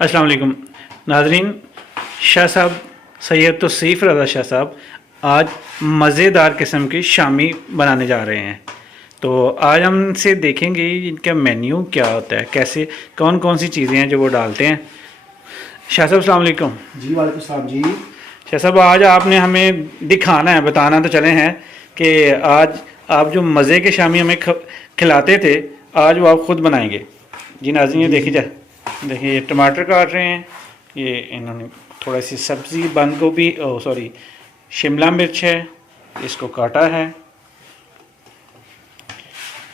अस्सलाम वालेकुम नाज़रीन। शाह साहब सैयद तौसीफ़ रज़ा शाह साहब आज मज़ेदार किस्म की शामी बनाने जा रहे हैं। तो आज हम इनसे देखेंगे इनका मेन्यू क्या होता है, कैसे कौन कौन सी चीज़ें हैं जो वो डालते हैं। शाह साहब अस्सलाम वालेकुम। जी वालेकुम सलाम जी। शाह साहब आज आपने हमें दिखाना है, बताना तो चले हैं कि आज आप जो मज़े के शामी हमें खिलाते थे आज वो आप ख़ुद बनाएंगे। जी नाज़रीन, ये देखिए जा देखिए, ये टमाटर काट रहे हैं, ये इन्होंने थोड़ा सी सब्ज़ी बंद गोभी सॉरी शिमला मिर्च है, इसको काटा है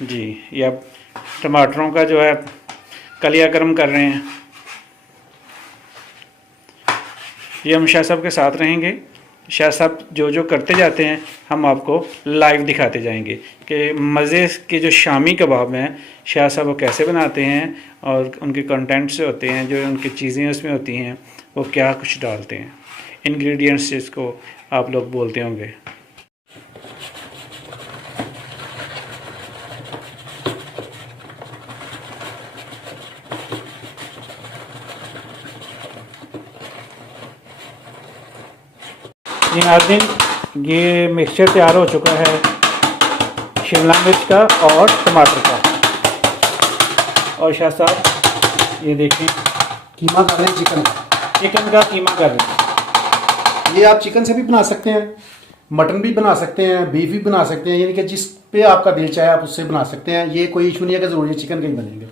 जी। ये अब टमाटरों का जो है कलिया गर्म कर रहे हैं। ये हम शाह साहब के साथ रहेंगे। शाह साहब जो जो करते जाते हैं हम आपको लाइव दिखाते जाएंगे कि मज़े के जो शामी कबाब हैं शाह साहब वो कैसे बनाते हैं और उनके कंटेंट से होते हैं, जो उनकी चीज़ें उसमें होती हैं वो क्या कुछ डालते हैं, इंग्रेडिएंट्स जिसको आप लोग बोलते होंगे। नाज़रीन, ये मिक्सचर तैयार हो चुका है शिमला मिर्च का और टमाटर का। और शाह साहब ये देखें कीमा कर रहे हैं चिकन का कीमा कर रहे हैं। ये आप चिकन से भी बना सकते हैं, मटन भी बना सकते हैं, बीफ भी बना सकते हैं, यानी कि जिस पे आपका दिल चाहे आप उससे बना सकते हैं। ये कोई इशू नहीं है कि ज़रूरी चिकन के ही बनेंगे।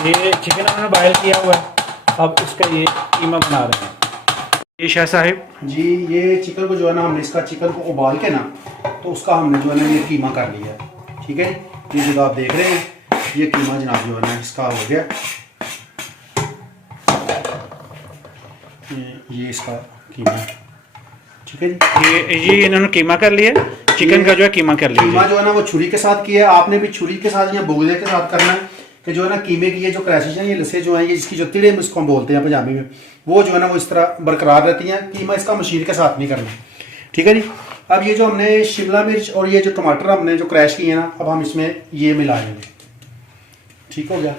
ये चिकन हमने बॉयल किया हुआ है, अब इसका ये कीमा बना रहे हैं। ये शाह साहिब जी, ये चिकन को जो है ना हमने इसका चिकन को उबाल के ना तो उसका हमने जो है ना ये कीमा कर लिया है। ठीक है, ये जो आप देख रहे हैं ये कीमा जनाब जो है ना इसका हो गया। ये इसका कीमा, ठीक है जी। ये इन्होंने कीमा कर लिया, चिकन का जो है कीमा कर लिया। कीमा जो है ना वो छुरी के साथ किया है, आपने भी छुरी के साथ या बोगले के साथ करना है कि जो है ना कीमे की ये जो क्रैशेज हैं, ये लस्से जो हैं, ये इसकी जो तिड़े इसको हम बोलते हैं पंजाबी में, वो जो है ना वो इस तरह बरकरार रहती हैं। कीमा इसका मशीन के साथ नहीं करना, ठीक है जी। अब ये जो हमने शिमला मिर्च और ये जो टमाटर हमने जो क्रैश किए हैं ना, अब हम इसमें ये मिला लेंगे। ठीक हो गया।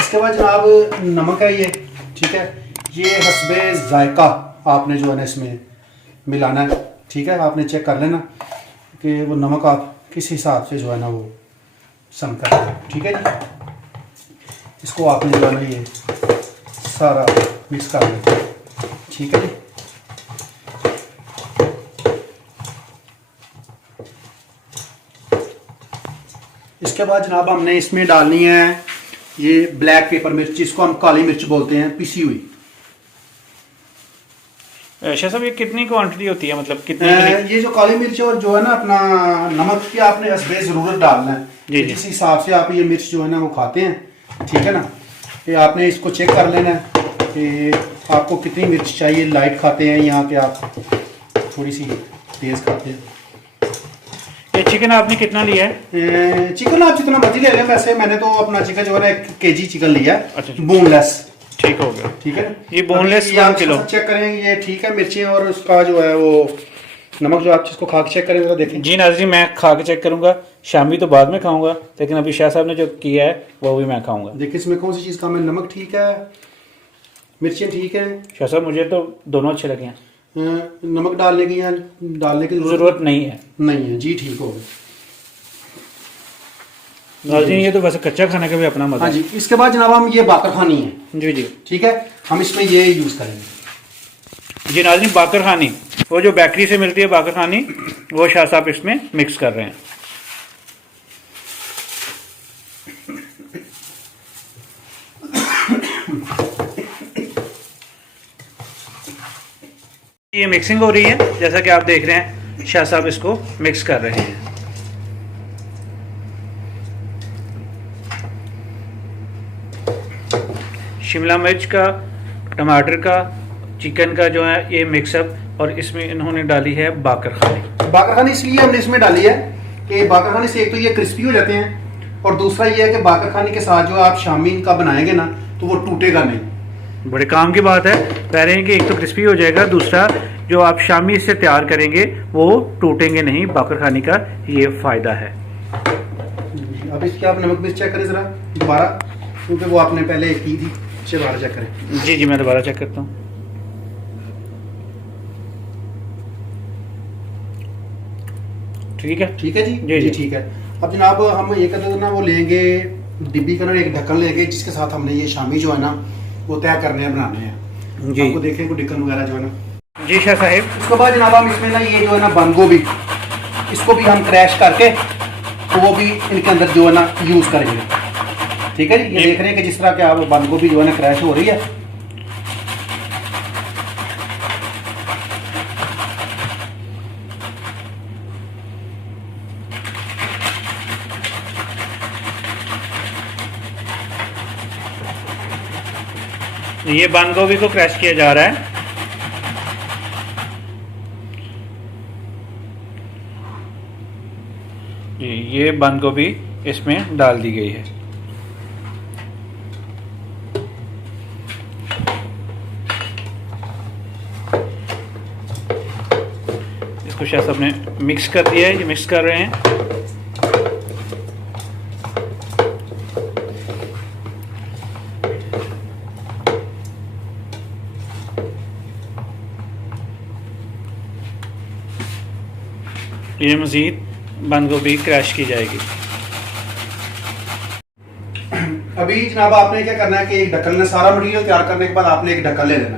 इसके बाद जनाब नमक है ये, ठीक है, ये हस्बे जायका आपने जो है ना इसमें मिलाना है। ठीक है, आपने चेक कर लेना कि वो नमक आप किस हिसाब से जो है ना वो सम कर दें। ठीक है जी, इसको आपने जो है ना ये सारा मिक्स कर लेते हैं। ठीक है जी। इसके बाद जनाब हमने इसमें डालनी है ये ब्लैक पेपर मिर्च, जिसको हम काली मिर्च बोलते हैं, पिसी हुई। शाह साहब ये कितनी क्वांटिटी होती है, मतलब कितनी? ये जो काली मिर्च और जो है ना अपना नमक की आपने हस्बे ज़रूरत डालना है जी। जिस हिसाब से आप ये मिर्च जो है ना वो खाते हैं। ठीक है ना, ये आपने इसको चेक कर लेना है कि आपको कितनी मिर्च चाहिए, लाइट खाते हैं या कि आप थोड़ी सी तेज़ खाते हैं। ये चिकन आपने कितना लिया है? चिकन आप जितना मर्जी ले लें, वैसे मैंने तो अपना चिकन जो है ना 1 kg चिकन लिया है। अच्छा, बोनलेस। ठीक हो गया। ठीक है, ये बोनलेस 1 किलो चेक करेंगे ये ठीक है। मिर्ची और उसका जो है वो नमक जो आप जिसको खा के चेक करें जरा देखें। जी नाज़रीन, मैं खा के चेक करूंगा, शामी तो बाद में खाऊंगा, लेकिन अभी शाह साहब ने जो किया है वो भी मैं खाऊंगा। देखिए इसमें कौन सी चीज़ का है, नमक ठीक है, मिर्चियाँ ठीक है। शाह साहब मुझे तो दोनों अच्छे लगे हैं, नमक डालने की या डालने की ज़रूरत नहीं है। नहीं है जी, ठीक हो गया नाज़रीन। ये तो वैसे कच्चा खाने का भी अपना मजा हाँ है। जी। इसके बाद जनाब हम ये बाकर खानी है। जी जी ठीक है, हम इसमें ये यूज़ करेंगे जी नाज़रीन। बाकर खानी वो जो बेकरी से मिलती है बाकर खानी, वो शाह साहब इसमें मिक्स कर रहे हैं। ये मिक्सिंग हो रही है, जैसा कि आप देख रहे हैं शाह साहब इसको मिक्स कर रहे हैं। शिमला मिर्च का, टमाटर का, चिकन का जो है ये मिक्सअप, और इसमें इन्होंने डाली है बाकर खानी। बाकर खानी इसलिए हमने इसमें डाली है कि बाकर खाने से एक तो ये क्रिस्पी हो जाते हैं और दूसरा ये है कि बाकर खाने के साथ जो आप शामी इनका बनाएंगे ना तो वो टूटेगा नहीं। बड़े काम की बात है। कह रहे हैं कि एक तो क्रिस्पी हो जाएगा, दूसरा जो आप शामी इससे तैयार करेंगे वो टूटेंगे नहीं। बाकर खाने का ये फ़ायदा है। ठीक है, अब इसकी आप नमक मिर्च चेक करें ज़रा दोबारा, क्योंकि वो आपने पहले की थी, इससे दोबारा चेक करें। जी जी, मैं दोबारा चेक करता हूँ। ठीक है। ठीक है जी जी जी। ठीक है। अब जनाब हम एक ना वो लेंगे डिब्बी का ना एक ढक्कन लेंगे, जिसके साथ हमने ये शामी जो है ना वो तय करने हैं, बनाने हैं। जी। आपको देखें कोई ढक्कन वगैरह जो है ना। जी शाह साहिब। उसके बाद जनाब हम इसमें ना ये जो है ना बंद गोभी, इसको भी हम क्रैश करके तो वो भी इनके अंदर जो है ना यूज़ करेंगे। ठीक है जी, ये देख रहे हैं कि जिस तरह क्या बंद गोभी जो है ना क्रैश हो रही है। ये बंद गोभी को क्रैश किया जा रहा है। ये बंद गोभी इसमें डाल दी गई है। इसको शायद सबने मिक्स कर दिया है, ये मिक्स कर रहे हैं। ये मज़ीद बंद गोभी क्रैश की जाएगी। अभी जनाब आपने क्या करना है कि एक ढक्कन में सारा मटेरियल तैयार करने के बाद आपने एक ढक्कन ले लेना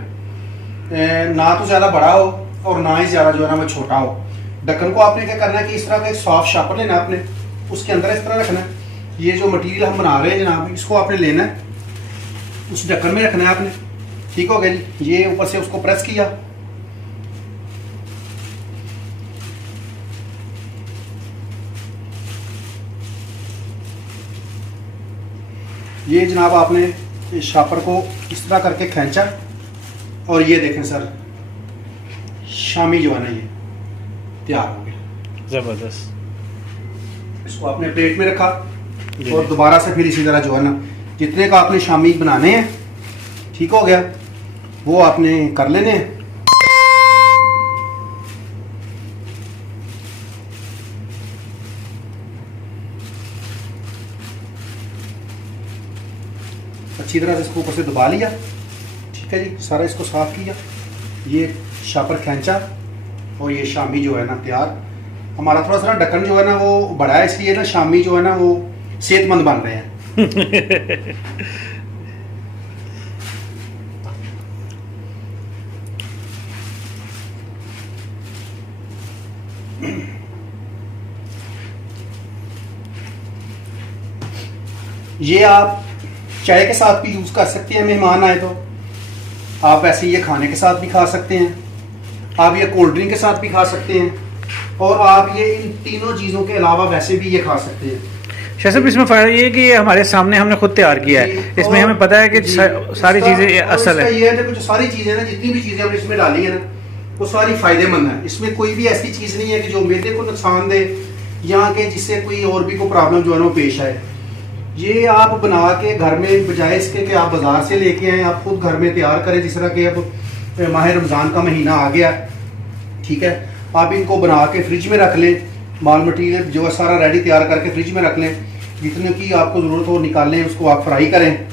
है, ना तो ज़्यादा बड़ा हो और ना ही ज़्यादा जो है ना वो छोटा हो। ढक्कन को आपने क्या करना है कि इस तरह का एक सॉफ्ट शापर लेना है आपने, उसके अंदर इस तरह रखना है। ये जो मटेरियल हम बना रहे हैं जनाब, इसको आपने लेना है, उस ढक्कन में रखना है आपने। ठीक हो गया जी। ये ऊपर से उसको प्रेस किया, ये जनाब आपने इस शापर को इस तरह करके खींचा और ये देखें सर, शामी जो है ना ये तैयार हो गया। ज़बरदस्त। इसको आपने प्लेट में रखा और दोबारा से फिर इसी तरह जो है ना जितने का आपने शामी बनाने हैं, ठीक हो गया, वो आपने कर लेने हैं। अच्छी तरह से इसको ऊपर से दबा लिया। ठीक है जी, सारा इसको साफ किया, ये शापर खींचा और ये शामी जो है ना तैयार। हमारा थोड़ा सा ढक्कन जो है ना वो बड़ा है, इसलिए ना शामी जो है ना वो सेहतमंद बन रहे हैं। ये आप चाय के साथ भी यूज़ कर सकते हैं, मेहमान आए तो आप वैसे ये खाने के साथ भी खा सकते हैं, आप ये कोल्ड ड्रिंक के साथ भी खा सकते हैं, और आप ये इन तीनों चीज़ों के अलावा वैसे भी ये खा सकते हैं। शाह साहब, इसमें फ़ायदा ये है कि ये हमारे सामने हमने खुद तैयार किया है, इसमें हमें पता है कि सारी चीज़ें असल है। ये है कि जो सारी चीज़ें ना, जितनी भी चीज़ें हमने इसमें डाली है ना, वो सारी फ़ायदेमंद है। इसमें कोई भी ऐसी चीज़ नहीं है कि जो मैदे को नुकसान दे या कि जिससे कोई और भी कोई प्रॉब्लम जो है ना वो पेश आए। ये आप बना के घर में, बजाय इसके कि आप बाज़ार से लेके आएँ, आप खुद घर में तैयार करें। जिस तरह कि अब माह रमज़ान का महीना आ गया, ठीक है, आप इनको बना के फ्रिज में रख लें, माल मटीरियल जो है सारा रेडी तैयार करके फ्रिज में रख लें। जितने की आपको ज़रूरत हो निकाल लें, उसको आप फ्राई करें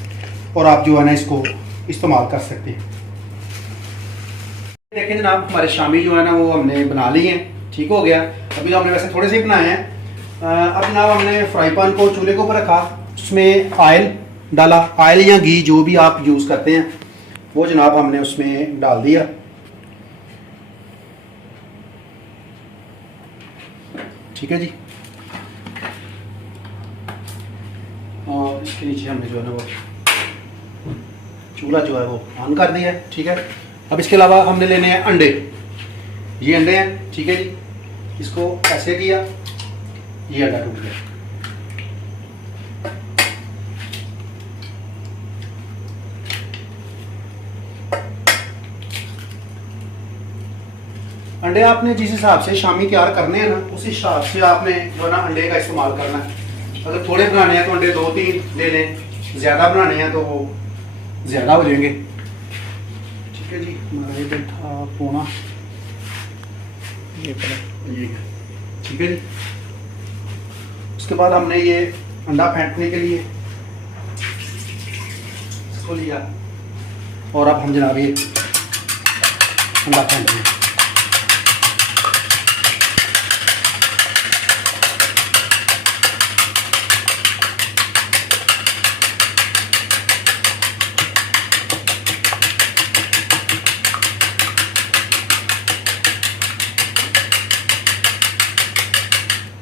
और आप जो है ना इसको इस्तेमाल कर सकते हैं। देखें जनाब, हमारे शामी जो है ना वो हमने बना लिए हैं, ठीक हो गया। अभी तो हमने वैसे थोड़े से ही बनाए हैं। अब जनाब हमने फ्राई पैन को चूल्हे के ऊपर रखा, उसमें ऑयल डाला, ऑयल या घी जो भी आप यूज़ करते हैं वो जनाब हमने उसमें डाल दिया। ठीक है जी, और इसके नीचे हमने जो है ना वो चूल्हा जो है वो ऑन कर दिया है। ठीक है, अब इसके अलावा हमने लेने हैं अंडे। ये अंडे हैं, ठीक है जी, इसको ऐसे किया, ये अंडा टूट गया। अंडे आपने जिस हिसाब से शामी तैयार करने हैं ना, उस हिसाब से आपने जो है ना अंडे का इस्तेमाल करना है। अगर थोड़े बनाने हैं तो अंडे 2-3 ले लें, ज़्यादा बनाने हैं तो वो ज़्यादा हो जाएंगे। ठीक है जी, हमारा ये बैठा पोना ये ठीक है जी। उसके बाद हमने ये अंडा फेंटने के लिए इसको लिया और अब हम जनाब ये अंडा फेंट लें।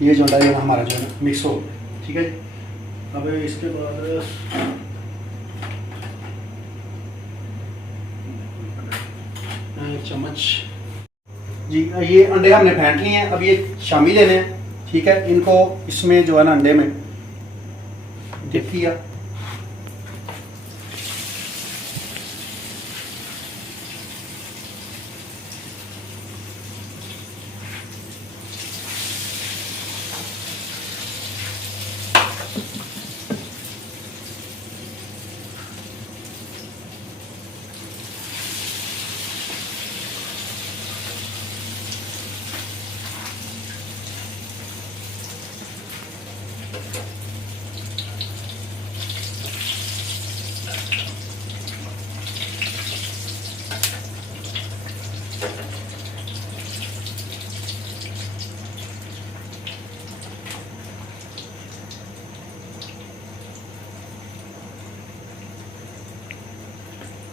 ये जो अंडा है हमारा जो है ना मिक्स हो गया, ठीक है जी। अब इसके बाद चम्मच जी, ये अंडे हमने फेंट लिए हैं। अब ये शामी लेने हैं, ठीक है। इनको इसमें जो है ना अंडे में डिप किया,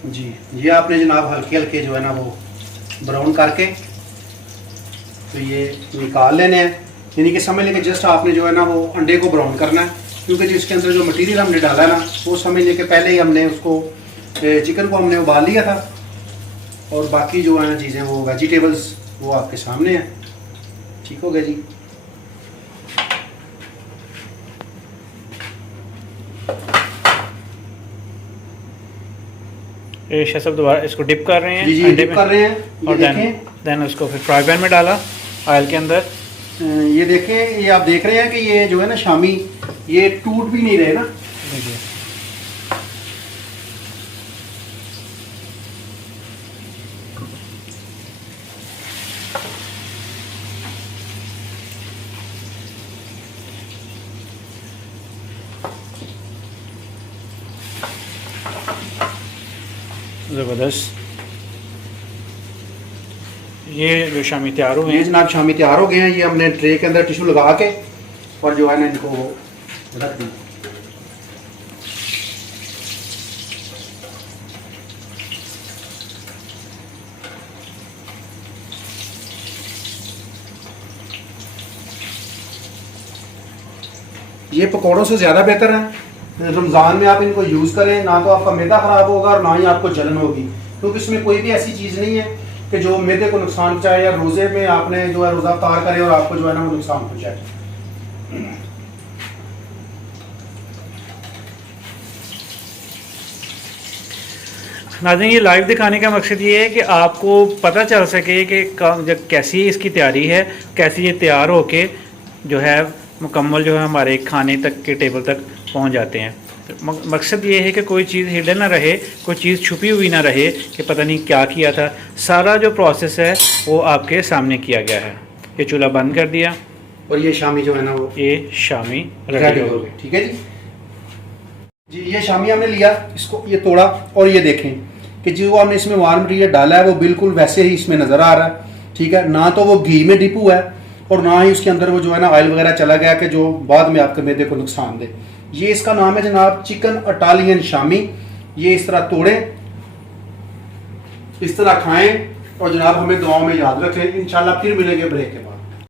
जी। ये आपने जनाब हल्के हल्के जो है ना वो ब्राउन करके तो ये निकाल लेने हैं। यानी कि समझ लें कि जस्ट आपने जो है ना वो अंडे को ब्राउन करना है, क्योंकि जिसके अंदर जो मटेरियल हमने डाला है ना वो समझ लें कि पहले ही हमने उसको चिकन को हमने उबाल लिया था, और बाकी जो है ना चीज़ें वो वेजिटेबल्स वो आपके सामने हैं। ठीक हो गया जी। ये शाह साहब दोबारा इसको डिप कर रहे हैं जी जी, अंडे डिप में, कर रहे हैं। ये और देखें, देन उसको फिर फ्राई पैन में डाला ऑयल के अंदर। ये देखें, ये आप देख रहे हैं कि ये जो है ना शामी ये टूट भी नहीं रहे ना। देखिए ज़बरदस्त, ये जो शामी तैयार हुए ये हैं। जनाब शामी तैयार हो गए हैं। ये हमने ट्रे के अंदर टिश्यू लगा के और जो है ना इनको रख दी। ये पकौड़ों से ज़्यादा बेहतर है। रमज़ान में आप इनको यूज़ करें, ना तो आपका मैदा ख़राब होगा और ना ही आपको जलन होगी, क्योंकि इसमें कोई भी ऐसी चीज़ नहीं है कि जो मैदे को नुकसान पहुँचाए, या रोज़े में आपने जो है रोज़ा अफ्तार करे और आपको जो है ना वो नुकसान पहुँचाए। नाज़रीन, ये लाइव दिखाने का मकसद ये है कि आपको पता चल सके कि जब कैसी इसकी तैयारी है, कैसी ये तैयार होके जो है मुकम्मल जो है हमारे खाने तक के टेबल तक पहुंच जाते हैं। तो मकसद ये है कि कोई चीज़ हिडन ना रहे, कोई चीज़ छुपी हुई ना रहे कि पता नहीं क्या किया था। सारा जो प्रोसेस है वो आपके सामने किया गया है। ये चूल्हा बंद कर दिया और ये शामी जो है ना वो ये शामी रेडी हो गई। ठीक है जी। जी, ये शामी हमने लिया, इसको ये तोड़ा और ये देखें कि जो हमने इसमें वार मटीरियल डाला है वो बिल्कुल वैसे ही इसमें नज़र आ रहा है। ठीक है, ना तो वो घी में डिप हुआ है और ना ही उसके अंदर वो जो है ना ऑयल वगैरह चला गया कि जो बाद में आपके मैदे को नुकसान दे। ये इसका नाम है जनाब चिकन इटालियन शामी। ये इस तरह तोड़ें, इस तरह खाएं और जनाब हमें दुआओं में याद रखें। इंशाल्लाह फिर मिलेंगे ब्रेक के बाद।